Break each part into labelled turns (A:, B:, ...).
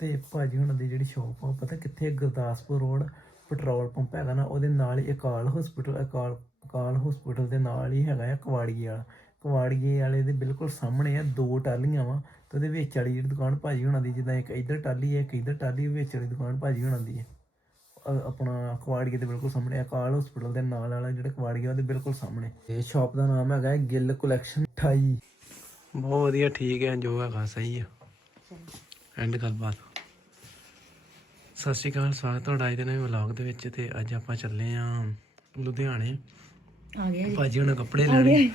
A: ਤੇ ਭਾਜੀ ਹੁਣਾਂ ਦੀ ਜਿਹੜੀ ਸ਼ਾਪ ਆ, ਉਹ ਪਤਾ ਕਿੱਥੇ ਗੁਰਦਾਸਪੁਰ ਰੋਡ ਪੈਟਰੋਲ ਪੰਪ ਹੈਗਾ ਨਾ, ਉਹਦੇ ਨਾਲ ਹੀ ਅਕਾਲ ਹਸਪੀਟਲ ਅਕਾਲ ਅਕਾਲ ਹਸਪੀਟਲ ਦੇ ਨਾਲ ਹੀ ਹੈਗਾ ਆ ਕਵਾੜੀਏ ਵਾਲਾ। ਕਵਾੜੀਏ ਵਾਲੇ ਦੇ ਬਿਲਕੁਲ ਸਾਹਮਣੇ ਆ, ਦੋ ਟਾਲੀਆਂ ਵਾ ਤੇ ਉਹਦੇ ਵਿੱਚ ਵਾਲੀ ਜਿਹੜੀ ਦੁਕਾਨ ਭਾਜੀ ਹੁਣਾਂ ਦੀ, ਜਿੱਦਾਂ ਇੱਕ ਇੱਧਰ ਟਾਲੀ ਹੈ ਇੱਕ ਇੱਧਰ ਟਾਲੀ ਵਿੱਚ ਵਾਲੀ ਦੁਕਾਨ ਭਾਜੀ ਹੁਣਾਂ ਦੀ ਹੈ ਆਪਣਾ ਕਵਾੜੀਏ ਦੇ ਬਿਲਕੁਲ ਸਾਹਮਣੇ, ਅਕਾਲ ਹਸਪੀਟਲ ਦੇ ਨਾਲ ਵਾਲਾ ਜਿਹੜਾ ਕਵਾੜੀਆ ਉਹਦੇ ਬਿਲਕੁਲ ਸਾਹਮਣੇ। ਇਹ ਸ਼ਾਪ ਦਾ ਨਾਮ ਹੈਗਾ ਗਿੱਲ ਕਲੈਕਸ਼ਨ 28 ਬਹੁਤ ਵਧੀਆ, ਠੀਕ ਹੈ, ਜੋ ਹੈਗਾ ਸਹੀ ਹੈ ਐਂਡ ਗੱਲਬਾਤ। ਸਤਿ ਸ਼੍ਰੀ ਅਕਾਲ ਸਵਾਗਤ ਤੁਹਾਡਾ ਅੱਜ ਦੇ ਨਵੇਂ ਵਲੌਗ ਦੇ ਵਿੱਚ ਤੇ ਅੱਜ ਆਪਾਂ ਚੱਲੇ ਆਂ ਲੁਧਿਆਣੇ।
B: ਆ ਗਿਆ
A: ਭਾਜੀ ਹੁਣ ਕੱਪੜੇ ਲੈਣੇ।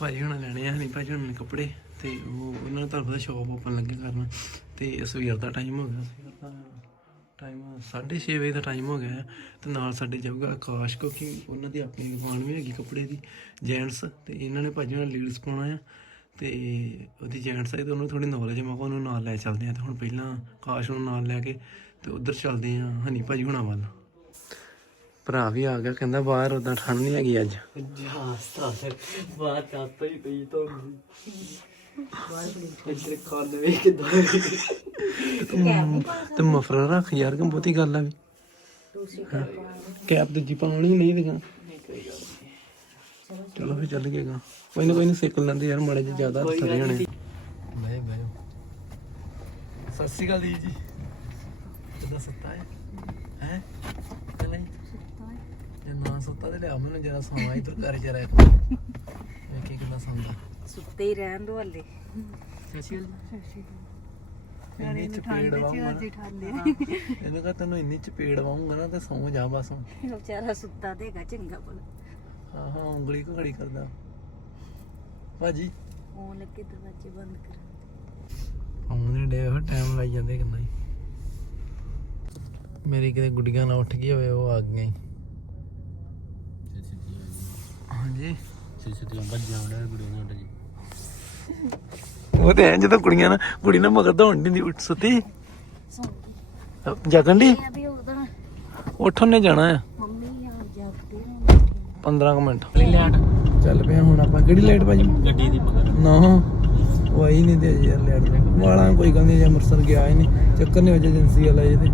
A: ਭਾਜੀ ਹੁਣ ਲੈਣੇ ਆ ਨਹੀਂ ਭਾਜੀ ਹੁਣ ਕੱਪੜੇ ਤੇ ਉਹ ਉਹਨਾਂ ਨੇ ਤੁਹਾਨੂੰ ਪਤਾ ਸ਼ਾਪ ਓਪਨ ਲੱਗੇ ਕਰਨ। ਤੇ ਸਵੇਰ ਦਾ ਟਾਈਮ ਹੋ ਗਿਆ। ਸਵੇਰ ਦਾ ਟਾਈਮ 6:30 ਵਜੇ ਦਾ ਟਾਈਮ ਹੋ ਗਿਆ। ਤੇ ਨਾਲ ਸਾਡੇ ਜਾਊਗਾ ਆਕਾਸ਼ ਕਿਉਂਕਿ ਉਹਨਾਂ ਦੀ ਆਪਣੀ ਦੁਕਾਨ ਵੀ ਹੈਗੀ ਕੱਪੜੇ ਦੀ ਜੈਂਟਸ ਤੇ ਇਹਨਾਂ ਨੇ ਭਾਜੀ ਨਾਲ ਲੀਡਸ ਪਾਉਣਾ ਆ। ਤੇ ਉਹਦੀ ਜੈਂਟਸ ਹੈ ਤੇ ਉਹਨੂੰ ਥੋੜੀ ਨੌਲੇਜ ਮੈਂ ਕਿਹਾ ਉਹਨੂੰ ਨਾਲ ਲੈ ਚੱਲਦੇ ਆ ਤੇ ਹੁਣ ਪਹਿਲਾਂ ਆਕਾਸ਼ ਨੂੰ ਨਾਲ ਲੈ ਕੇ ਤੇ ਉਧਰ ਚੱਲਦੇ ਆ ਹਨੀ ਭਾਜੀ ਹੁਣਾਂ ਵੱਲ। ਭਰਾ ਵੀ ਆ ਗਿਆ ਕਹਿੰਦਾ ਬਾਹਰ ਉਦਾਂ ਠੰਡ ਨਹੀਂ ਹੈਗੀ ਅੱਜ।
C: ਬਾਹਰ ਕਾਪਾ ਹੀ ਪਈ ਤੋਂ ਇੱਧਰ ਖਾਣ ਦੇ ਵੇਖ ਕਿਦਾਂ
A: ਤੇ ਮਫਰਾ ਰੱਖ ਯਾਰ ਕਿ ਬਹੁਤੀ ਗੱਲ ਆ ਵੀ। ਕੈਪ ਦੂਜੀ ਪਾਉਣੀ ਨਹੀਂ ਦਿਗਾ ਚਲੋ ਫਿਰ ਚੱਲ ਗਏਗਾ ਕੋਈ ਨਾ ਕੋਈ ਨਾ ਸਿੱਖ ਲੈਂਦੇ ਯਾਰ ਮਾੜੇ ਜਿਹਾ ਜ਼ਿਆਦਾ ਥੱਲੇ ਹੋਣੇ। ਬਾਏ ਬਾਏ ਸਤਿ ਸ਼੍ਰੀ ਅਕਾਲ ਦੀ ਜੀ। ਕਿੱਦਾਂ ਸੁੱਤਾ ਹੈ? ਹੈ ਨਹੀਂ? ਜੇ ਨਾ ਸੁੱਤਾ ਤੇ ਲਿਆ ਮੈਨੂੰ ਜਰਾ ਸਮਾਂ ਇਧਰ ਕਰ ਜਰਾ ਇੱਕ ਵੇਖੀ ਕਿੰਨਾ ਸੌਂਦਾ।
B: ਸੁੱਤੇ ਹੀ ਰਹਿਣ ਦੋ ਹੱਲੇ।
A: ਇੰਨੀ ਚਪੇੜ ਵਾਉਂਗਾ ਇਹਨੂੰ ਕਹ ਤੈਨੂੰ ਇੰਨੀ ਚਪੇੜ ਵਾਉਂਗਾ ਨਾ ਤੇ ਸੌਂ ਜਾ ਬਸ ਹੁਣ।
B: ਵਿਚਾਰਾ ਸੁੱਤਾ ਦੇਗਾ ਚੰਗਾ ਭਲਾ।
A: ਹਾਂ ਹਾਂ ਉਂਗਲੀ ਕੋ ਖੜੀ ਕਰਦਾ। ਭਾਜੀ।
B: ਫੋਨ ਲੱਗੇ ਦਰਵਾਜ਼ੇ ਬੰਦ ਕਰ।
A: ਆਉਂਦੇ ਡੇ ਉਹ ਟਾਈਮ ਲਾਈ ਜਾਂਦੇ ਕਿੰਨਾ ਹੀ। ਮੇਰੀ ਕਿਤੇ ਗੁੱਡੀਆਂ ਨਾ ਉੱਠ ਗਈ ਹੋਵੇ ਉਹ ਆ ਗਈਆਂ ਹੀ। ਹਾਂਜੀ।
C: ਸਿੱਧੀਆਂ ਵੱਜਾਂ ਉਹਨਾਂ ਗੁੜੀਆਂ ਨੂੰ ਜੀ
A: ਉਹ ਤੇ ਐਂ ਜਦੋਂ ਕੁੜੀਆਂ ਨਾ ਕੁੜੀ ਨਾ ਮਗਰ ਦੌੜ ਨਹੀਂ ਉੱਠ ਸੁੱਤੀ। ਜਾਗਣ ਦੀ
B: ਆ ਵੀ ਉਹਦਾ
A: ਉੱਠਣ ਨੇ ਜਾਣਾ ਆ
B: ਮੰਮੀ ਆ ਜਾਗਦੇ ਨੇ
A: 15 ਕੁ ਮਿੰਟ।
C: ਲੈਟ
A: ਚੱਲ ਪਿਆ ਹੁਣ ਆਪਾਂ ਕਿਹੜੀ ਲਾਈਟ ਭਾਜੀ
C: ਗੱਡੀ ਦੀ ਮਗਰ।
A: ਨਾ ਉਹ ਆਈ ਨਹੀਂ ਤੇ ਯਾਰ ਲੈਟ ਦਾ ਵਾਲਾ ਕੋਈ ਗੱਲ ਨਹੀਂ ਜੇ ਅੰਮ੍ਰਿਤਸਰ ਗਿਆ ਹੀ ਨਹੀਂ। ਚੱਕਰ ਨਹੀਂ ਵਜੇ ਏਜੰਸੀ ਵਾਲਾ ਇਹਦੇ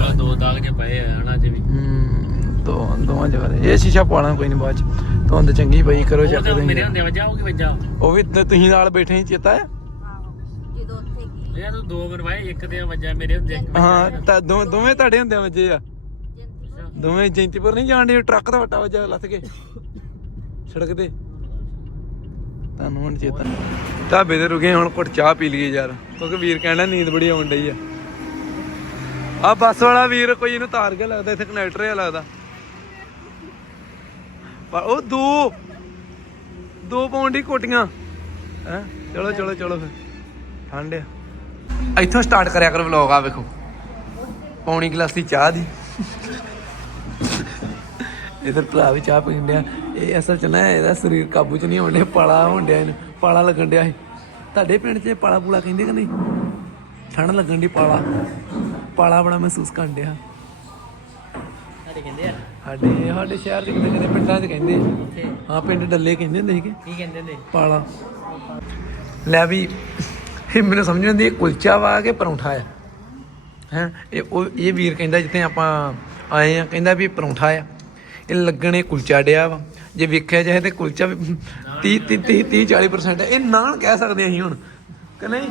C: ਆ ਦੋ ਦਾਗ ਜੇ ਪਏ ਆ ਹਨਾ ਅੱਜ ਵੀ।
A: ਹੂੰ ਦੋ ਦੋਵਾਂ ਜਗ੍ਹਾ ਤੇ। ਇਹ ਸ਼ੀਸ਼ਾ ਪਾਣਾ ਕੋਈ ਨਹੀਂ ਬਾਅਦ ਚ। ਧੁੰਦ ਚੰਗੀ ਪਈ ਕਰੋ ਚੱਕ
C: ਤਾਂ ਮੇਰੇ
A: ਦੇ
C: ਹੁੰਦੇ ਵਜਾ ਕੀ ਵਜਾ
A: ਉਹ ਵੀ ਤੇ ਤੁਸੀਂ ਨਾਲ ਬੈਠੇ ਸੀ ਚੇਤਾ ਹੈ
C: ਯਾਰ ਤੂੰ ਦੋ ਵਾਰ ਵਾਏ ਇੱਕ ਤੇ ਵਜਾ ਮੇਰੇ ਹੁੰਦੇ ਇੱਕ
A: ਹਾਂ ਤਾਂ ਦੋ- ਦੋਵੇਂ ਤੁਹਾਡੇ ਹੁੰਦੇ ਵਜੇ ਆ? ਦੋਵੇਂ ਜੈਂਤੀਪੁਰ ਨਹੀਂ ਜਾਣਦੇ ਟਰੱਕ ਦਾ ਵੱਟਾ ਵਜਾ ਲੱਥ ਕੇ। ਸੜਕ ਤੇ? ਤੁਹਾਨੂੰ ਹੁਣ ਚੇਤਾ ਢਾਬੇ ਤੇ ਰੁਕੇ ਹੁਣ ਘੁੱਟ ਚਾਹ ਪੀ ਲਈਏ ਯਾਰ। ਕਿਉਂਕਿ ਵੀਰ ਕਹਿੰਦਾ ਨੀਂਦ ਬੜੀ ਆਉਣ ਡਈ ਆ। ਆ ਬੱਸ ਵਾਲਾ ਵੀਰ ਕੋਈ ਇਹਨੂੰ ਤਾਰ ਗਿਆ ਲੱਗਦਾ ਇੱਥੇ ਕਨੈਕਟਰ ਜਿਹਾ ਲੱਗਦਾ। ਪਰ ਉਹ ਦੋ ਦੋ ਪਾਉਣ ਦੀ ਕੋਟੀਆਂ। ਹੈ? ਚਲੋ ਚਲੋ ਚਲੋ ਫਿਰ। ਠੰਡ ਆ। ਇੱਥੋਂ ਸਟਾਰਟ ਕਰਿਆ ਕਰ ਵਲੌਗ ਆ ਵੇਖੋ। ਪੌਣੀ ਗਲਾਸੀ ਚਾਹ ਦੀ। ਇਧਰ ਭਰਾ ਵੀ ਚਾਹ ਪੀਣ ਡਿਆ। ਇਹ ਅਸਲ ਚ ਨਾ ਇਹਦਾ ਸਰੀਰ ਕਾਬੂ ਚ ਨਹੀਂ ਆਉਂਦੇ ਪਾਲਾ ਹੋਣ ਡਿਆ ਇਹਨੂੰ ਪਾਲਾ ਲੱਗਣ ਡਿਆ ਇਹ। ਤੁਹਾਡੇ ਪਿੰਡ 'ਚ ਪਾਲਾ ਪੂਲਾ ਕਹਿੰਦੇ ਕਿ ਨਹੀਂ? ਠੰਡ ਲੱਗਣ ਦੀ ਪਾਲਾ। ਪਾਲਾ ਬੜਾ ਮਹਿਸੂਸ ਕਰਨ ਡਿਆ।
C: ਸਾਡੇ ਕਹਿੰਦੇ ਆ।
A: ਸਾਡੇ ਸਾਡੇ ਸ਼ਹਿਰ ਦੇ ਕਿਤੇ ਕਿਤੇ ਪਿੰਡਾਂ 'ਚ ਕਹਿੰਦੇ। ਹਾਂ ਪਿੰਡ ਡੱਲੇ ਕਹਿੰਦੇ ਹੁੰਦੇ ਸੀਗੇ।
C: ਕੀ ਕਹਿੰਦੇ ਨੇ
A: ਪਾਲਾ। ਲੈ ਵੀ ਇਹ ਮੈਨੂੰ ਸਮਝ ਨਹੀਂ ਆਉਂਦੀ ਕੁਲਚਾ ਵਾ ਕਿ ਪਰੌਂਠਾ ਆ? ਹੈ ਇਹ ਉਹ ਇਹ ਵੀਰ ਕਹਿੰਦਾ ਜਿੱਥੇ ਆਪਾਂ ਆਏ ਆ ਕਹਿੰਦਾ ਵੀ ਪਰੌਂਠਾ ਆ। ਇਹ ਲੱਗਣੇ ਕੁਲਚਾ ਡਿਆ ਵਾ। ਜੇ ਵੇਖਿਆ ਜਾਏ ਤੇ ਕੁਲਚਾ ਵੀ 30 30 30 40% ਹੈ। ਇਹ ਨਾਨ ਕਹਿ ਸਕਦੇ ਹਾਂ ਅਸੀਂ ਹੁਣ, ਕਿ ਨਹੀਂ?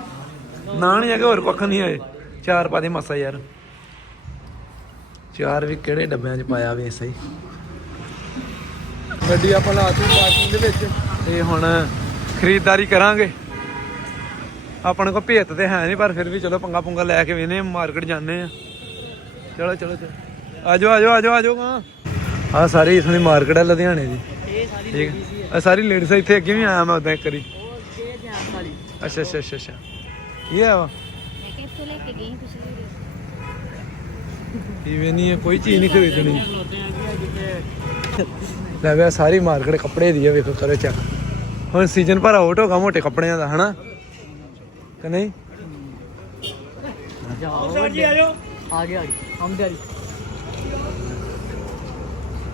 A: ਨਾਨ ਹੀ ਹੈਗਾ, ਹੋਰ ਕੁੱਖ ਨਹੀਂ ਆਏ ਚਾਰ ਪਾ ਦੇ ਮਾਸਾ ਯਾਰ। ਚਾਰ ਵੀ ਕਿਹੜੇ ਡੱਬਿਆਂ 'ਚ ਪਾਇਆ ਵੇ ਸਹੀ। ਗੱਡੀ ਆਪਾਂ ਲਾਤੀ ਪਾਰਕਿੰਗ ਦੇ ਵਿੱਚ। ਤੇ ਹੁਣ ਖਰੀਦਦਾਰੀ ਕਰਾਂਗੇ। ਆਪਣੇ ਕੋ ਭੇਤ ਤੇ ਹੈ ਨਹੀਂ, ਪਰ ਫਿਰ ਵੀ ਚਲੋ ਪੰਗਾ ਪੁੰਗਾ ਲੈ ਕੇ ਵੇਨੇ ਮਾਰਕੀਟ ਜਾਂਦੇ ਆ। ਚਲੋ ਚਲੋ ਚਲੋ। ਆਜੋ ਆਜੋ ਆਜੋ ਆਜੋ ਗਾ ਆ ਸਾਰੀ ਇਥੋਂ ਦੀ ਮਾਰਕੀਟ ਹੈ ਲੁਧਿਆਣੇ ਦੀ।
C: ਇਹ ਸਾਰੀ
A: ਠੀਕ ਆ। ਸਾਰੀ ਲੇਡੀਜ਼ ਇੱਥੇ ਅੱਗੇ ਵੀ ਆਇਆ ਮੈਂ ਉਦਾਂ ਇੱਕ ਵਾਰੀ।
C: ਇਹ
A: ਅੱਛਾ ਅੱਛਾ ਅੱਛਾ ਅੱਛਾ। ਇਹ ਆ ਵਾ?
B: ਮੈਂ ਕਿਹਾ ਇੱਥੋਂ ਲੈ ਕੇ ਗਈ ਪਿਛਲੀ ਵਾਰੀ।
A: ਇਵੇਂ ਨਹੀਂ ਹੈ ਕੋਈ ਚੀਜ਼ ਨਹੀਂ ਖਰੀਦਣੀ।
C: ਆ
A: ਲੈ ਵੇ ਸਾਰੀ ਮਾਰਕੀਟ ਕੱਪੜੇ ਦੀ ਆ ਵੇਖੋ ਕਰੋ ਚੈੱਕ। ਹੁਣ ਸੀਜ਼ਨ ਭਰ ਆਊਟ ਹੋਗਾ ਮੋਟੇ ਕੱਪੜਿਆਂ ਦਾ ਹਨਾ? ਕਿ ਨਹੀਂ?
C: ਜਾਓ ਸਰ ਜੀ ਆਜੋ ਆ ਗਿਆ ਆ ਗਿਆ ਹਮ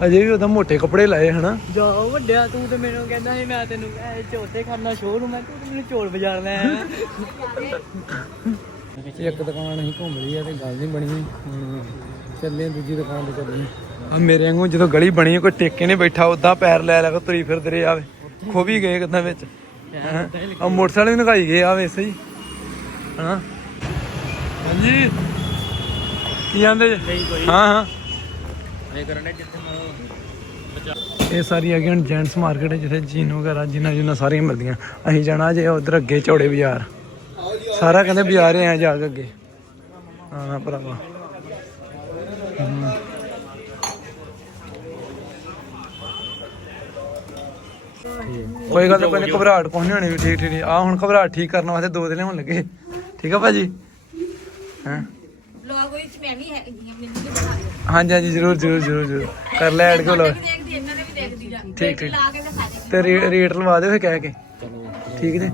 A: ਅਜੇ ਵੀ ਉਹਦਾ ਮੋਟੇ ਕੱਪੜੇ ਲਾਏ ਹਨਾ?
C: ਜਾ ਵੱਡਿਆ ਤੂੰ ਤੇ ਮੈਨੂੰ ਕਹਿੰਦਾ ਸੀ ਮੈਂ ਤੈਨੂੰ ਇਹ ਚੌਥੇ ਖੜਨਾ ਸ਼ੋਅ ਨੂੰ ਮੈਂ ਤੂੰ ਤੇ ਮੈਨੂੰ ਚੋਲ ਬਾਜ਼ਾਰ ਲੈ ਆਇਆ।
A: ਇੱਕ ਦੁਕਾਨ ਅਸੀਂ ਘੁੰਮ ਲਈ ਆ ਤੇ ਗੱਲ ਨਹੀਂ ਬਣੀ। ਹੁਣ ਚੱਲੇ ਆਂ ਦੂਜੀ ਦੁਕਾਨ ਤੇ ਚੱਲੇ ਆ ਮੇਰੇ ਵਾਂਗੂ ਜਦੋਂ ਗਲੀ ਬਣੀ ਕੋਈ ਟੇਕੇ ਨਹੀਂ ਬੈਠਾ ਉਦਾਂ ਪੈਰ ਲੈ ਲੈ ਕੇ ਤੁਰੀ ਫਿਰਦੇ ਰਹੇ ਆਵੇ। ਖੋ ਵੀ ਗਏ ਕਿਦਾਂ ਵਿੱਚ ਹੈਂ? ਆ ਮੋਟਰਸਾਈਕਲ ਵੀ ਨਗਾਈ ਗਏ ਆ ਵੈਸੇ ਹੀ ਹਨਾ? ਹਾਂਜੀ। ਕੀ ਆਂਦੇ? ਜੀ ਹਾਂ ਹਾਂ।
C: ਇਹ ਕਰਨੇ ਜਿੱਥੇ
A: ਇਹ ਸਾਰੀ ਹੁਣ ਜੈਂਟਸ ਮਾਰਕੀਟ ਹੈ ਜਿੱਥੇ ਜੀਨ ਵਗੈਰਾ ਜਿੰਨਾ ਜਿੰਨਾ ਸਾਰੀਆਂ ਮਿਲਦੀਆਂ। ਅਸੀਂ ਜਾਣਾ ਜੇ ਉਧਰ ਅੱਗੇ ਚੌੜੇ ਬਾਜ਼ਾਰ। ਸਾਰਾ ਕਹਿੰਦੇ ਬਾਜ਼ਾਰ ਆ ਜਾ ਕੇ ਅੱਗੇ। ਹਾਂ ਭਰਾਵਾ। ਕੋਈ ਗੱਲ ਕੋਈ ਨੀ, ਘਬਰਾਹਟ ਕੋਈ ਨਹੀਂ ਹੋਣੀ ਠੀਕ ਠੀਕ ਆ ਹੁਣ ਘਬਰਾਹਟ ਠੀਕ ਕਰਨ ਵਾਸਤੇ ਦੋ ਦਿਨ ਹੋਣ ਲੱਗੇ। ਠੀਕ ਆ ਭਾਜੀ? ਹਾਂ?
B: ਲੋਗ ਵਿੱਚ ਮੈਂ ਵੀ ਹੈਗੀ ਮੈਨੂੰ
A: ਹਾਂਜੀ ਹਾਂਜੀ ਜ਼ਰੂਰ ਜ਼ਰੂਰ ਜ਼ਰੂਰ ਜ਼ਰੂਰ। ਕਰ ਲੈ ਐਡ ਕੋ ਲੋ
B: ਦੇਖਦੀ ਇਹਨਾਂ ਨੇ ਵੀ ਦੇਖਦੀ ਜਾ
A: ਠੀਕ ਠੀਕ
B: ਲਾ ਕੇ ਦਿਖਾ ਦੇ।
A: ਤੇ ਰੇ- ਰੇਟ ਲਵਾ ਦਿਓ ਫੇ ਕਹਿ ਕੇ। ਠੀਕ ਜੀ?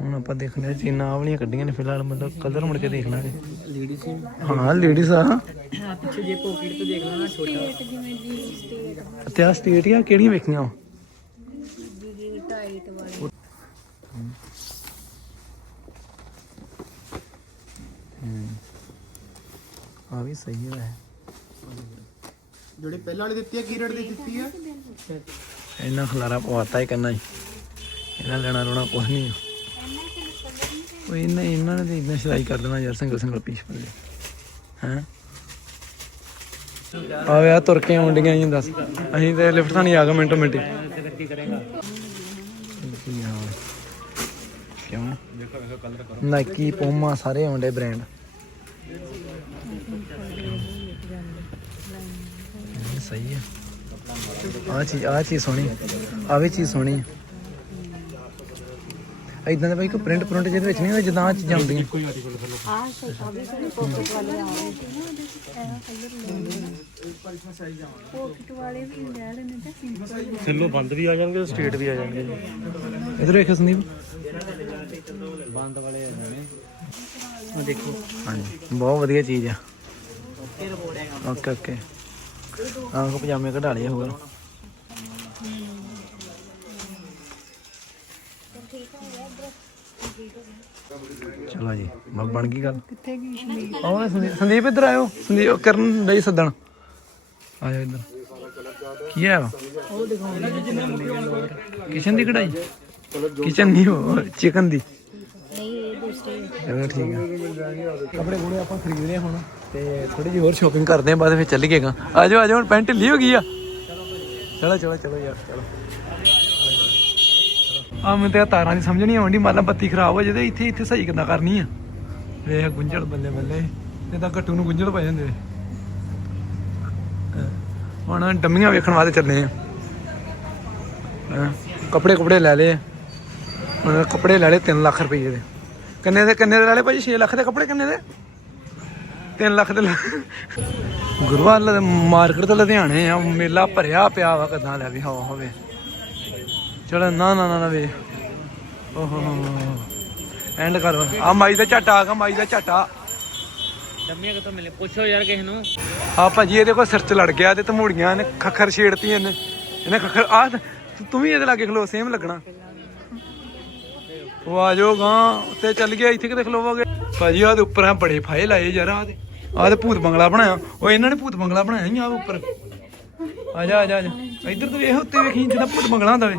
A: ਹੁਣ ਆਪਾਂ ਹਾਂ ਚੀਨਾ ਆਹ ਵਾਲੀਆਂ ਕੱਢੀਆਂ ਨੇ ਫਿਲਹਾਲ ਮਤਲਬ ਕਲਰ ਮੁੜ ਕੇ ਦੇਖ ਲਾਂਗੇ।
C: ਲੇਡੀਜ਼
A: ਹਾਂ ਲੇਡੀਜ਼ ਆ।
C: ਹਾਂ ਪਿੱਛੇ ਜੇ ਪੋਕਟ ਤੋਂ ਦੇਖ ਲੈਣਾ ਛੋਟਾ।
B: ਜੀ
A: ਤੇ ਆ ਸਟੇਟ ਆ ਕਿਹੜੀਆਂ ਵੇਖੀਆਂ ਵਾ?
B: ਜੀ
A: ਆ ਵੀ ਸਹੀ ਹੈ
D: ਜਿਹੜੇ ਪਹਿਲਾਂ ਵਾਲੀ ਦਿੱਤੀ ਆ, ਕੀ ਰੇਟ ਦੀ ਦਿੱਤੀ ਆ?
A: ਇਹਨਾਂ ਖਲਾਰਾ ਪਵਾਤਾ ਹੀ ਕਰਨਾ ਹੀ ਇਹਨਾਂ ਲੈਣਾ ਰੋਣਾ ਕੁਛ ਨਹੀਂ ਉਹ ਇਹਨਾਂ ਇਹਨਾਂ ਨੇ ਤੇ ਇਦਾਂ ਸਿਲਾਈ ਕਰ ਦੇਣਾ ਯਾਰ, ਸਿੰਗਲ ਸਿੰਗਲ ਪੀਸ ਪੱਲੇ ਹੈ? ਆ ਆ ਤੁਰ ਕੇ ਆਉਂਦੀਆਂ ਜੀ ਦੱਸ। ਅਸੀਂ ਤੇ ਲਿਫਟ ਤਾਂ ਆ ਗਏ, ਮਿੰਟੋ ਮਿੰਟੀ। ਕਿਉਂ? ਨਾਈਕੀ ਪੂਮਾ ਸਾਰੇ ਆਉਂਦੇ ਬ੍ਰਾਂਡ ਸਹੀ ਹੈ। ਆ ਚੀਜ਼ ਆ ਚੀਜ਼ ਸੋਹਣੀ ਆ ਵੀ ਚੀਜ਼ ਸੋਹਣੀ ਹੈ। ਇਦਾਂ ਦੇ ਬਾਈ ਕੋਈ ਪ੍ਰਿੰਟ ਪ੍ਰਿੰਟ ਜਿਹਦੇ ਵਿੱਚ ਨਹੀਂ ਹੁੰਦੇ ਜਿੱਦਾਂ ਆ ਚੀਜ਼ਾਂ ਹੁੰਦੀਆਂ।
B: ਆਹ ਸਹੀ ਆ ਵੀ ਸਹੀ ਪੋਕਟ ਵਾਲੇ ਆ ਪੋਕਟ ਵਾਲੇ ਵੀ ਲੈ ਲੈਣੇ ਤਾਂ ਸਿੰਪਲ
C: ਥੱਲੋਂ ਬੰਦ ਵੀ ਆ ਜਾਣਗੇ ਸਟ੍ਰੇਟ ਵੀ ਆ ਜਾਣਗੇ
A: ਇਧਰ ਵੇਖੋ ਸੰਦੀਪ।
C: ਬੰਦ ਵਾਲੇ ਆ ਜਾਣੇ। ਉਹ ਦੇਖੋ
A: ਹਾਂਜੀ ਬਹੁਤ ਵਧੀਆ ਚੀਜ਼ ਆ। Okay okay. ਆਹ ਪਜਾਮੇ ਕਢਾ ਲਏ ਹੋਰ। ਚਲੋ ਜੀ ਬ- ਬਣ ਗਈ ਗੱਲ।
B: ਕਿੱਥੇ ਗਈ
A: ਆਓ ਸੰਦੀਪ ਸੰਦੀਪ ਇੱਧਰ ਆਇਓ। ਸੰਦੀਪ, ਉਹ ਕਰਨ ਲਈ ਸੱਦਣ। ਆਇਓ ਇੱਧਰ। ਕੀ ਹੈ ਉਹ? ਕਿਚਨ ਦੀ ਕਢਾਈ? ਕਿਚਨ ਨਹੀਂ ਉਹ ਚਿਕਨ ਦੀ। ਚਲੋ ਠੀਕ ਹੈ ਕੱਪੜੇ ਕੋਲੇ ਆਪਾਂ ਖਰੀਦ ਲਏ ਹੁਣ ਤੇ ਥੋੜੀ ਜਿਹੀ ਹੋਰ ਸ਼ਾਪਿੰਗ ਕਰਦੇ ਆਂ ਬਾਅਦ ਵਿੱਚ ਚੱਲ ਗਏਗਾ ਆ ਜਾਓ ਆ ਜਾਓ ਹੁਣ ਪੈਂਟ ਢਿੱਲੀ ਹੋ ਗਈ ਆ। ਚਲੋ ਚਲੋ ਚਲੋ ਯਾਰ ਚਲੋ। ਆ ਮੈਨੂੰ ਤੇ ਤਾਰਾਂ ਦੀ ਸਮਝ ਨਹੀਂ ਆਉਂਦੀ ਮੰਨ ਲਾ ਬੱਤੀ ਖਰਾਬ ਹੋ ਜੇ ਤੇ ਇੱਥੇ ਇੱਥੇ ਸਹੀ ਕਿੱਦਾਂ ਕਰਨੀ ਆ? ਵੇਖ ਗੁੰਝਲ ਬੱਲੇ ਬੱਲੇ। ਤੇ ਤਾਂ ਘੱਟੂ ਨੂੰ ਗੁੰਝਲ ਪੈ ਜਾਂਦੇ। ਹੁਣ ਡੰਮੀਆਂ ਵੇਖਣ ਵਾਸਤੇ ਚੱਲੇ ਆ। ਕੱਪੜੇ ਕੁਪੜੇ ਲੈ ਲਏ ਆ। ਹੁਣ ਕੱਪੜੇ ਲੈ ਲਏ 3 ਲੱਖ ਰੁਪਏ ਦੇ। ਕਿੰਨੇ ਦੇ ਕਿੰਨੇ ਦੇ ਲੈ ਲਏ ਭਾਜੀ? 6 ਲੱਖ ਦੇ ਕੱਪੜੇ ਕਿੰਨੇ ਦੇ? 3 ਲੱਖ ਦੇ ਗੁਰਵਾਲ ਮਾਰਕੀਟ ਤੋਂ ਲੁਧਿਆਣੇ ਆ ਮੇਲਾ ਭਰਿਆ ਪਿਆ ਵਾ ਕਦਾਂ ਲੈ ਵੀ ਹਵਾ ਹੋਵੇ। ਚਲ ਨਾ ਨਾ ਨਾ ਨਾ ਵੇ। ਓਹੋ ਐਂਡ ਕਰ ਆ ਮਾਈ ਦਾ ਝਾਟਾ ਆ ਮਾਈ ਦਾ ਝਾਟਾ।
C: ਡੰਮੀਆਂ ਕਿਤੋਂ ਮਿਲੇ? ਪੁੱਛੋ ਯਾਰ ਕਿਸੇ ਨੂੰ।
A: ਆ ਭਾਜੀ ਇਹਦੇ ਕੋਲ ਸਿਰ ਚ ਲੜ ਗਿਆ ਤੇ ਤਮੂੜੀਆਂ ਨੇ ਖੱਖਰ ਛੇੜਤੀ ਇਹਨੇ ਇਹਨੇ ਖੱਖਰ ਆ ਤੂੰ ਵੀ ਇਹਦੇ ਲਾਗੇ ਖਲੋ ਸੇਮ ਲੱਗਣਾ। ਉਹ ਆ ਜਾਓ ਗਾਂ ਉੱਤੇ ਚੱਲ ਗਿਆ, ਇੱਥੇ ਕਿਤੇ ਖਲੋਵਾਂਗੇ। ਭਾਜੀ, ਆਹ ਦੇ ਉੱਪਰ ਆ ਬੜੇ ਫਾਇਲ ਆਏ ਯਾਰ ਆ ਤੇ ਆ ਤੇ ਭੂਤ ਬੰਗਲਾ ਬਣਾਇਆ। ਉਹ ਇਹਨਾਂ ਨੇ ਭੂਤ ਬੰਗਲਾ ਬਣਾਇਆ ਹੀ ਆਹ ਉੱਪਰ। ਆ ਜਾ ਆ ਜਾ ਆ ਜਾ। ਇੱਧਰ ਤੇ ਵੇਖ, ਉੱਤੇ ਵੇਖੀ, ਜਿੱਦਾਂ ਭੂਤ ਬੰਗਲਾ ਹੁੰਦਾ ਵੇ।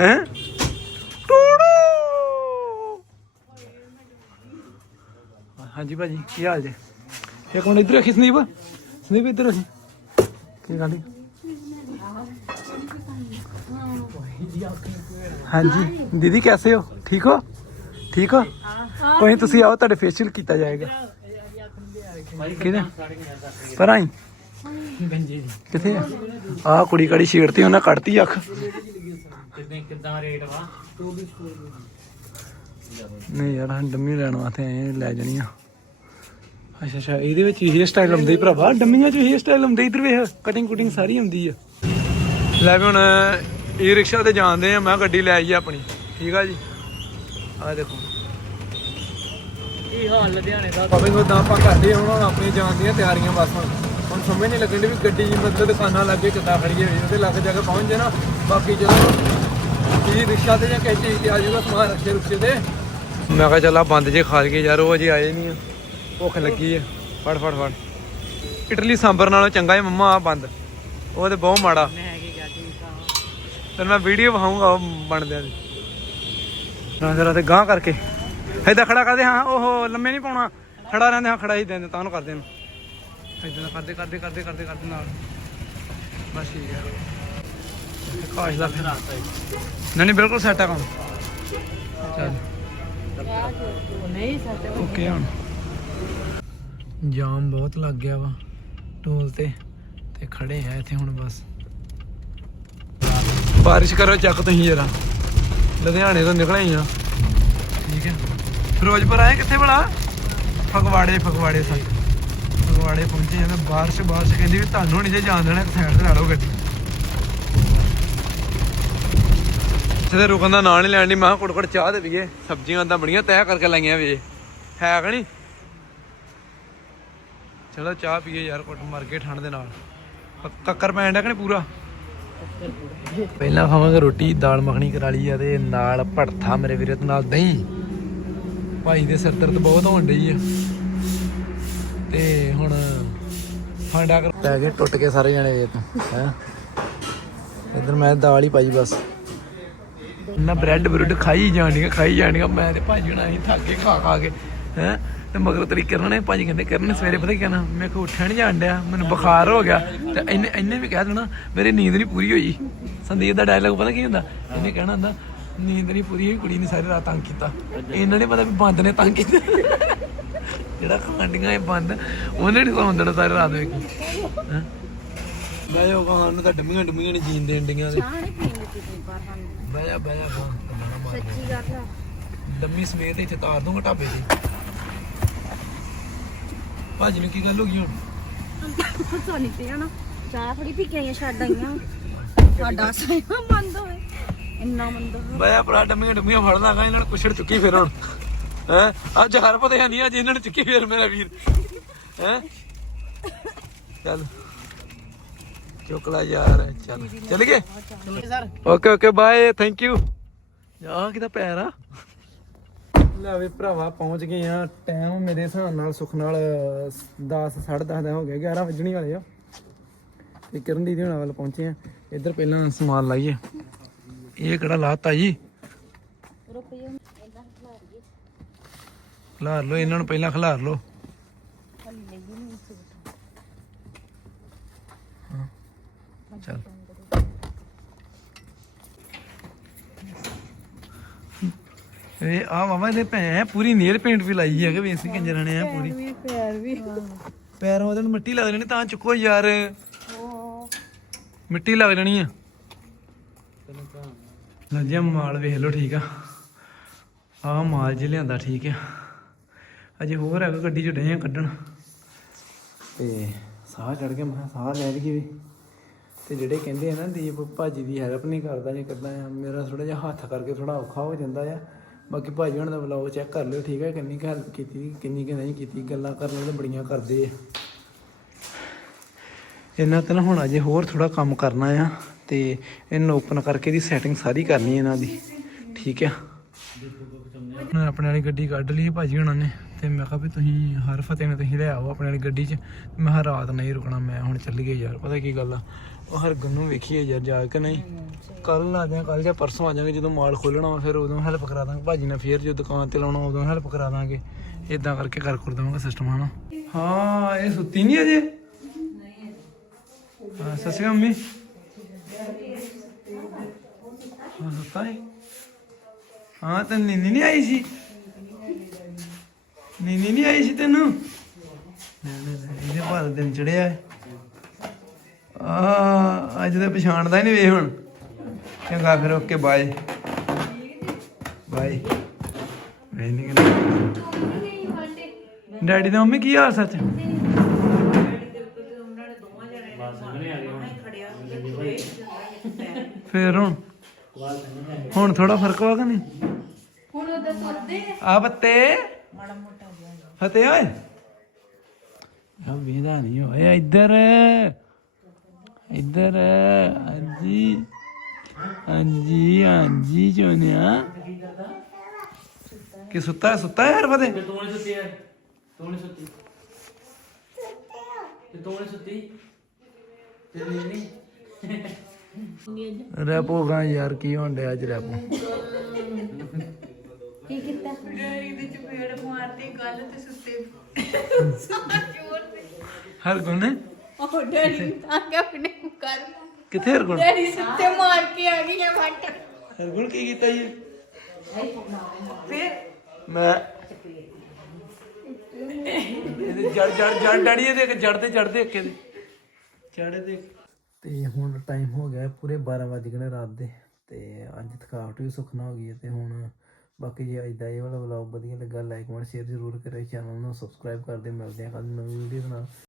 A: ਹੈ? ਹਾਂਜੀ ਭਾਜੀ, ਕੀ ਹਾਲ ਜੇ? ਇੱਕ ਮਿੰਟ, ਇੱਧਰ ਰੱਖੀ ਸੰਦੀਪ ਸੰਦੀਪ ਇੱਧਰ ਰੱਖੀ ਕੀ ਗੱਲ ਹੈ ਹਾਂਜੀ। ਦੀਦੀ, ਕੈਸੇ ਹੋ? ਠੀਕ ਹੋ? ਠੀਕ ਹੋ? ਕੋਈ ਨੀ, ਤੁਸੀਂ ਆਓ ਤੁਹਾਡੇ ਫੇਸ਼ੀਅਲ ਕੀਤਾ ਜਾਏਗਾ। ਕਿਹਦੇ? ਪਰ ਆਈ ਕਿੱਥੇ ਆ? ਆਹ ਕੁੜੀ ਕੜੀ ਛੇੜਤੀ ਉਹਨਾਂ ਕੱਢਤੀ ਅੱਖ।
C: ਕਿਦਾਂ ਕਿਦਾਂ ਰੇਟ ਵਾ
A: ਨਹੀਂ ਯਾਰ ਹਾਂ ਡੰਮੀ ਲੈਣ ਵਾਸਤੇ ਆਏ ਆ, ਲੈ ਜਾਣੀ ਆ ਅੱਛਾ ਅੱਛਾ ਇਹਦੇ ਵਿੱਚ ਹੇਅਰ ਸਟਾਈਲ ਹੁੰਦੇ ਹੀ ਭਰਾਵਾ? ਡੰਮੀਆਂ 'ਚ ਹੇਅਰ ਸਟਾਈਲ ਹੁੰਦੇ ਇਧਰ ਵੇਖ ਕਟਿੰਗ ਕੁਟਿੰਗ ਸਾਰੀ ਹੁੰਦੀ ਆ। ਲੈ ਵੀ ਹੁਣ ਈ ਰਿਕਸ਼ਾ ਤੇ ਜਾਂਦੇ ਆ ਮੈਂ ਕਿਹਾ ਗੱਡੀ ਲੈ ਆਈ ਆ ਆਪਣੀ। ਠੀਕ ਆ ਜੀ? ਆ ਦੇਖੋ।
C: ਕੀ ਹਾਲ ਲੁਧਿਆਣੇ ਦਾ?
A: ਨੂੰ ਤਾਂ ਆਪਾਂ ਕਰਦੇ ਹੁਣ ਹੁਣ ਆਪਣੀ ਜਾਣ ਦੀਆਂ ਤਿਆਰੀਆਂ ਬਸ ਹੁਣ। ਹੁਣ ਸਮਝ ਨਹੀਂ ਲੱਗਣ ਦੀ ਵੀ ਗੱਡੀ ਮਤਲਬ ਦੁਕਾਨਾਂ ਲੱਗੇ ਕਿੱਦਾਂ ਖੜੀਏ ਹੋਈ ਉਹਦੇ ਲੱਗ ਜਾ ਕੇ ਪਹੁੰਚ ਜੇ ਨਾ। ਬਾਕੀ ਚਲੋ ਕੀ ਰਿਕਸ਼ਾ ਤੇ ਜਾਂ ਕਿਸੇ ਤੇ ਆ ਜਾਊਗਾ ਸਮਾਨ ਰੱਖੇ ਰੁਕੇ ਤੇ। ਮੈਂ ਕਿਹਾ ਚੱਲ ਆ ਬੰਦ ਜੇ ਖਾ ਲਈਏ ਯਾਰ ਉਹ ਅਜੇ ਆਏ ਨਹੀਂ ਆ। ਭੁੱਖ ਲੱਗੀ ਆ। ਫੜ ਫੜ ਫੜ। ਇਟਲੀ ਸਾਂਬਰ ਨਾਲੋਂ ਚੰਗਾ ਹੈ ਮੰਮਾ ਆ ਬੰਦ। ਉਹ ਤੇ ਬਹੁਤ ਮਾੜਾ।
C: ਮੈਂ ਕੀ ਕਿਹਾ
A: ਤੈਨੂੰ ਮੈਂ ਵੀਡੀਓ ਵਿਖਾਉਂਗਾ ਉਹ ਬਣਦਿਆਂ ਦੀ। ਨਾ ਜਰਾ ਤੇ ਗਾਂ ਕਰਕੇ। ਏਦਾਂ ਖੜਾ ਕਰਦੇ, ਹਾਂ ਉਹ ਲੰਮੇ ਨਹੀਂ ਪਾਉਣਾ। ਖੜਾ ਰਹਿੰਦੇ, ਹਾਂ, ਖੜਾ ਹੀ ਦਿੰਦੇ, ਤਾਂ ਉਹਨੂੰ ਕਰਦੇ ਨੂੰ। ਏਦਾਂ ਕਰਦੇ ਕਰਦੇ ਕਰਦੇ ਕਰਦੇ ਕਰਦੇ ਨਾਲ। ਬਸ ਠੀਕ ਹੈ। ਕਾਸ਼ ਦਾ ਫਿਰ ਨਹੀਂ ਨਹੀਂ, ਬਿਲਕੁਲ ਸੈਟ ਆ ਕੰਮ। ਚੱਲ।
C: ਨਹੀਂ ਸੱਚ
A: ਓਕੇ ਹੁਣ। ਜਾਮ ਬਹੁਤ ਲੱਗ ਗਿਆ ਵਾ, ਟੋਲ ਤੇ ਤੇ ਖੜੇ ਆ ਇੱਥੇ ਹੁਣ ਬਸ। ਬਾਰਿਸ਼ ਕਰੋ, ਚੱਕ ਤੁਸੀਂ ਜਰਾ। ਲੁਧਿਆਣੇ ਤੋਂ ਨਿਕਲੇ ਹੀ ਆ। ਠੀਕ ਹੈ। ਫਿਰੋਜ਼ਪੁਰ ਆਏ ਕਿੱਥੇ ਭਲਾ? ਫਗਵਾੜੇ ਫਗਵਾੜੇ ਸਾਈ ਫਗਵਾੜੇ ਪਹੁੰਚੇ ਜਾਂਦੇ ਬਾਰਿਸ਼ ਬਾਰਿਸ਼ ਕਹਿੰਦੀ ਵੀ ਤੁਹਾਨੂੰ ਨਹੀਂ ਜੇ ਜਾਣ ਦੇਣਾ ਸਾਈਡ ਤੇ ਲਾ ਲਓ ਗੱਡੀ। ਜਿਹਦੇ ਰੁਕਣ ਦਾ ਨਾਂ ਨਹੀਂ ਲੈਣ ਦੀ ਮੈਂ ਕੁੜ ਕੁੜ ਚਾਹ ਦੇ ਪੀਏ। ਸਬਜ਼ੀਆਂ ਤਾਂ ਬੜੀਆਂ ਤੈਅ ਕਰਕੇ ਲਾਈਆਂ ਵੇ ਹੈ ਕਿ ਨਹੀਂ ਚਲੋ ਚਾਹ ਪੀਏ ਯਾਰ ਕੁੱਟ ਮਰ ਕੇ ਠੰਡ ਦੇ ਨਾਲ। ਕੱਕਰ ਪੈਣ ਡਿਆ ਕਿ ਨਹੀਂ ਪੂਰਾ? ਪਹਿਲਾਂ ਖਾਵਾਂਗੇ ਰੋਟੀ, ਦਾਲ ਮੱਖਣੀ ਕਰਾ ਲਈ ਆ ਤੇ ਨਾਲ ਭੜਥਾ ਮੇਰੇ ਵੀਰੇ ਤੇ ਨਾਲ ਦਹੀਂ। ਭਾਈ ਦੇ ਸਿਰ ਦਰਦ ਬਹੁਤ ਹੋਣ ਡਈ ਆ। ਤੇ ਹੁਣ ਫਾਂਡਾ ਕਰ ਪੈ ਗਏ ਟੁੱਟ ਕੇ ਸਾਰੇ ਜਣੇ ਵੇਤ ਹੈ? ਇਧਰ ਮੈਂ ਦਾਲ ਹੀ ਪਾਈ ਬਸ। ਨਾ ਬ੍ਰੈਡ ਬਰੁੱਡ ਖਾਈ ਜਾਣੀਆਂ ਖਾਈ ਜਾਣੀਆਂ, ਮੈਂ ਤੇ ਭਾਜੀ ਹੁਣਾਂ ਹੀ ਥੱਕ ਕੇ ਖਾ ਖਾ ਕੇ, ਹੈ? ਤੇ ਮਗਰ ਤੇਰੀ ਕਰਨ ਨੇ ਭਾਜੀ ਕਹਿੰਦੇ ਕਰਨ ਸਵੇਰੇ ਪਤਾ ਕੀ ਕਹਿਣਾ? ਮੇਰੇ ਕੋ ਉੱਠਿਆ ਨਹੀਂ ਜਾਣ ਡਿਆ ਮੈਨੂੰ ਬੁਖਾਰ ਹੋ ਗਿਆ। ਤੇ ਇਹਨੇ ਇਹਨੇ ਵੀ ਕਹਿ ਦੇਣਾ ਮੇਰੀ ਨੀਂਦ ਨਹੀਂ ਪੂਰੀ ਹੋਈ। ਸੰਦੀਪ ਦਾ ਡਾਇਲੌਗ ਪਤਾ ਕੀ ਹੁੰਦਾ? ਇਹਨੇ ਕਹਿਣਾ ਹੁੰਦਾ ਨੀਂਦ ਨਹੀਂ ਪੂਰੀ ਹੋਈ ਕੁੜੀ ਨੇ ਸਾਰੀ ਰਾਤ ਤੰਗ ਕੀਤਾ। ਇਹਨਾਂ ਨੇ ਪਤਾ ਵੀ ਬੰਦ ਨੇ ਤੰਗ ਕੀਤਾ। ਜਿਹੜਾ ਖਾਂਡੀਆਂ ਇਹ ਬੰਦ ਉਹਨੇ ਨਹੀਂ ਸੌਣ ਦੇਣਾ ਸਾਰੀ ਰਾਤ ਵੇਖੀ। ਹੈਂ? ਖਾਣ ਨੂੰ ਤਾਂ ਡੰਮੀਆਂ ਡੰਮੀਆਂ ਨਹੀਂ ਜੀਣ ਦੇਣ ਡੀਆਂ
B: ਚਾਹ ਨਹੀਂ ਪੀਣ ਦਿੱਤੀ ਸਾਨੂੰ।
A: ਜਾ ਖਾਣ
B: ਸੱਚੀ ਗੱਲ ਆ।
A: ਡੰਮੀ ਸਮੇਤ ਇੱਥੇ ਤਾਰ ਦੂੰਗਾ ਢਾਬੇ ਤੇ। ਭਾਜੀ ਨੂੰ ਕੀ ਗੱਲ ਹੋ ਗਈ ਹੁਣ?
B: ਸੋਨੀ ਤੇ ਨਾ। ਚਾਹ ਥੋੜੀ ਪੀ ਕੇ ਆਈਆਂ ਛੱਡ ਆਈਆਂ। ਸਾਡਾ ਸਾਇਆ ਮੰਦ ਹੋਵੇ। ਇੰਨਾ ਮੰਦ ਹੋਵੇ।
A: ਬਹਿ ਭਰਾ ਡੰਮੀਆਂ ਡੰਮੀਆਂ ਫੜਦਾ ਗਾ ਇਹਨਾਂ ਨੇ ਕੁਛੜ ਚੁੱਕੀ ਫਿਰ ਹੁਣ। ਹੈ? ਅੱਜ ਹਰ ਪਤਾ ਨਹੀਂ ਅੱਜ ਇਹਨਾਂ ਨੇ ਚੁੱਕੀ ਫਿਰ ਮੇਰਾ ਵੀਰ। ਹੈ? ਚੱਲ। ਚੁੱਕ ਲੈ ਯਾਰ ਚੱਲ। ਚੱਲ ਗਏ? Okay okay bye thank you ਆ ਕਿਦਾ ਪੈਰ ਆ? ਲੈ ਵੀ ਭਰਾਵਾ ਪਹੁੰਚ ਗਏ ਆ। ਟਾਈਮ ਮੇਰੇ ਹਿਸਾਬ ਨਾਲ ਸੁਖ ਨਾਲ 10 10:30 ਦਾ ਹੋ ਗਿਆ 11 ਵਜਣੀ ਵਾਲੇ ਆ। ਤੇ ਕਿਰਨ ਦੀਦੀ ਹੁਣਾਂ ਵੱਲ ਪਹੁੰਚੇ ਆ। ਇੱਧਰ ਪਹਿਲਾਂ ਸਮਾਨ ਲਾਈਏ। ਇਹ ਕਿਹੜਾ ਲਾਤਾ ਜੀ? ਖਿਲਾਰ ਲਓ ਇਹਨਾਂ ਨੂੰ ਪਹਿਲਾਂ ਖਿਲਾਰ
B: ਸੂਟ
A: ਚੱਲ। ਇਹ ਆ ਮਾਮਾ ਇਹਦੇ ਭੈਣ ਪੂਰੀ ਨੀਲ ਪੇਂਟ ਵੀ ਲਾਈ ਹੈ ਕਿ ਵੇਸੀ ਕੰਜਰਾਂ ਨੇ ਐਂ ਪੂਰੀ।
B: ਪੈਰ ਵੀ।
A: ਪੈਰਾਂ ਉਹਦੇ ਨੂੰ ਮਿੱਟੀ ਲੱਗ ਜਾਣੀ ਤਾਂ ਚੁੱਕੋ ਯਾਰ। ਮਿੱਟੀ ਲੱਗ ਜਾਣੀ ਆ। ਲੱਜਿਆ ਮਾਲ ਵੇਖ ਲਓ ਠੀਕ ਆ। ਆ ਮਾਲ ਜਿ ਲਿਆਂਦਾ ਠੀਕ ਆ। ਅਜੇ ਹੋਰ ਹੈਗਾ ਗੱਡੀ ਚ ਡੇ ਆ ਕੱਢਣ। ਤੇ ਸਾਹ ਚੜ ਗਿਆ ਮੈਂ ਕਿਹਾ ਸਾਹ ਲੈ ਲਈਏ ਵੀ। ਤੇ ਜਿਹੜੇ ਕਹਿੰਦੇ ਆ ਨਾ ਦੀਪ ਭਾਜੀ ਦੀ ਹੈਲਪ ਨਹੀਂ ਕਰਦਾ ਜਾਂ ਕਰਦਾ ਆ ਮੇਰਾ ਥੋੜਾ ਜਿਹਾ ਹੱਥ ਕਰਕੇ ਥੋੜਾ ਔਖਾ ਹੋ ਜਾਂਦਾ ਆ। ਬਾਕੀ ਭਾਜੀ ਹੁਣ ਦਾ ਵਲੌਗ ਚੈੱਕ ਕਰ ਲਿਓ, ਠੀਕ ਹੈ ਕਿੰਨੀ ਕੁ ਹੈਲਪ ਕੀਤੀ, ਕਿੰਨੀ ਕਿ ਨਹੀਂ ਕੀਤੀ, ਗੱਲਾਂ ਕਰਨ ਤਾਂ ਬੜੀਆਂ ਕਰਦੇ ਆ। ਇਹਨਾਂ ਤੇ ਨਾ ਹੁਣ ਅਜੇ ਹੋਰ ਥੋੜਾ ਕੰਮ ਕਰਨਾ ਆ ਤੇ ਇਹਨੂੰ ਓਪਨ ਕਰਕੇ ਦੀ ਸੈਟਿੰਗ ਸਾਰੀ ਕਰਨੀ ਇਹਨਾਂ ਦੀ, ਠੀਕ ਆ? ਆਪਣੇ ਵਾਲੀ ਗੱਡੀ ਕੱਢ ਲਈ ਭਾਜੀ ਹੁਣਾਂ ਨੇ। ਤੇ ਮੈਂ ਕਿਹਾ ਵੀ ਤੁਸੀਂ ਹਰ ਫਤਿਹ ਨੂੰ ਤੁਸੀਂ ਲੈ ਆਓ ਆਪਣੇ ਵਾਲੀ ਗੱਡੀ 'ਚ। ਮੈਂ ਕਿਹਾ ਰਾਤ ਨਹੀਂ ਰੁਕਣਾ, ਮੈਂ ਹੁਣ ਚੱਲ ਯਾਰ, ਪਤਾ ਕੀ ਗੱਲ ਆ? ਉਹ ਹਰ ਗੰਨੂ ਵੇਖੀਏ ਯਾਰ, ਜਾ ਕੇ ਨਹੀਂ? ਕੱਲ ਆ ਜਾ ਕੱਲ ਜਾਂ ਪਰਸੋਂ ਆ ਜਾਾਂਗੇ ਜਦੋਂ ਮਾਲ ਖੋਲਣਾ ਫਿਰ ਉਦੋਂ ਹੈਲਪ ਕਰਾ ਦਾਂਗੇ। ਭਾਜੀ ਨੇ ਫੇਰ ਜੋ ਦੁਕਾਨ ਤੇ ਲਾਉਣਾ, ਉਦੋਂ ਹੈਲਪ ਕਰਾ ਦਾਂਗੇ। ਇਦਾਂ ਕਰਕੇ ਕਰ ਕਰ ਦਵਾਂਗਾ ਸਿਸਟਮ ਹਨਾ? ਹਾਂ, ਇਹ ਸੁੱਤੀ ਨਹੀਂ ਅਜੇ? ਹਾਂ, ਸਤਿ ਸ਼੍ਰੀ ਅਕਾਲ ਮੰਮੀ। ਹਾਂ, ਸੁੱਤਾ ਹੈ ਹਾਂ, ਤਾਂ ਨੀਂਦ ਨਹੀਂ ਆਈ ਸੀ? ਨੀਂਦ ਨਹੀਂ ਆਈ ਸੀ ਤੈਨੂੰ? ਨਹੀਂ, ਨਹੀਂ, ਨਹੀਂ, ਇਹਦੇ ਭਾਰ ਦਿਨ ਚੜਿਆ ਹੈ। ਆ ਅੱਜ ਤਾਂ ਪਛਾਣਦਾ ਹੀ ਨਹੀਂ ਵੇ ਹੁਣ। ਚੰਗਾ ਫਿਰ ਓਕੇ ਬਾਏ। ਬਾਏ। ਵੇ ਨਹੀਂ ਡੈਡੀ ਦਾ ਮੰਮੀ ਕੀ ਹਾਲ ਸੱਚ? ਫੇਰ ਹੁਣ? ਹੁਣ ਥੋੜਾ ਫ਼ਰਕ ਵਾ ਕਿ ਨਹੀਂ?
B: ਹੁਣ ਉਹਦਾ ਤੁਰਦੇ
A: ਆ। ਬੱਤੇ ਫਤਿਹ ਓਏ। ਆ ਵੇਦਾ ਨਹੀਂ ਹੋਇਆ ਇੱਧਰ। ਇੱਧਰ। ਹਾਂਜੀ। ਹਾਂਜੀ ਹਾਂਜੀ ਚੋਨਿਆ ਕਿ ਸੁੱਤਾ ਸੁੱਤਾ ਯਾਰ ਫਤੇ
C: ਤੂੰ ਨਹੀਂ ਸੁੱਤੀ ਯਾਰ ਤੂੰ ਨਹੀਂ ਸੁੱਤੀ? ਤੇ ਤੂੰ ਨਹੀਂ ਸੁੱਤੀ? ਤੇ ਨਹੀਂ?
A: ਰੈਪੋ ਗਾਂ ਯਾਰ ਕੀ ਹੋਣ ਡਿਆ ਅੱਜ ਰੈਪੋ?
B: ਕੀ ਕੀਤਾ?
A: ਹਰ ਗੁਣ
B: ਉਹ ਡੈਡੀ ਆ ਕੇ ਆਪਣੇ ਕਰ
A: ਕਿੱਥੇ ਹਰ ਗੁਣ
B: ਡੈਡੀ ਸੁੱਤੇ ਮਾਰ ਕੇ ਆ ਗਈ ਹੈ ਫੱਟ
A: ਹਰ ਗੁਣ ਕੀ ਕੀਤਾ ਜੀ? ਮੈਂ ਇਹਦੇ ਜੜ ਜੜ ਜੜ ਡੜੀ ਇਹਦੇ ਇੱਕ ਜੜ ਤੇ ਚੜਦੇ ਇੱਕ ਇਹਦੇ। ਚੜੇ ਦੇ ਤੇ ਹੁਣ ਟਾਈਮ ਹੋ ਗਿਆ ਹੈ, ਪੂਰੇ 12 ਵਜ ਗਏ ਰਾਤ ਦੇ। ਤੇ ਅੱਜ ਥਕਾਵਟ ਵੀ ਸੁਖਣਾ ਹੋ ਗਈ ਹੈ ਤੇ ਹੁਣ ਬਾਕੀ ਜੇ ਅੱਜ ਦਾ ਇਹ ਵਾਲਾ ਵਲੌਗ ਵਧੀਆ ਲੱਗਾ ਲਾਈਕ ਕਮੈਂਟ ਸ਼ੇਅਰ ਜ਼ਰੂਰ ਕਰਿਓ ਚੈਨਲ ਨੂੰ ਸਬਸਕ੍ਰਾਈਬ ਕਰਦੇ ਮਿਲਦੇ ਹਾਂ ਕੱਲ ਨਵੀਂ ਵੀਡੀਓ ਨਾਲ।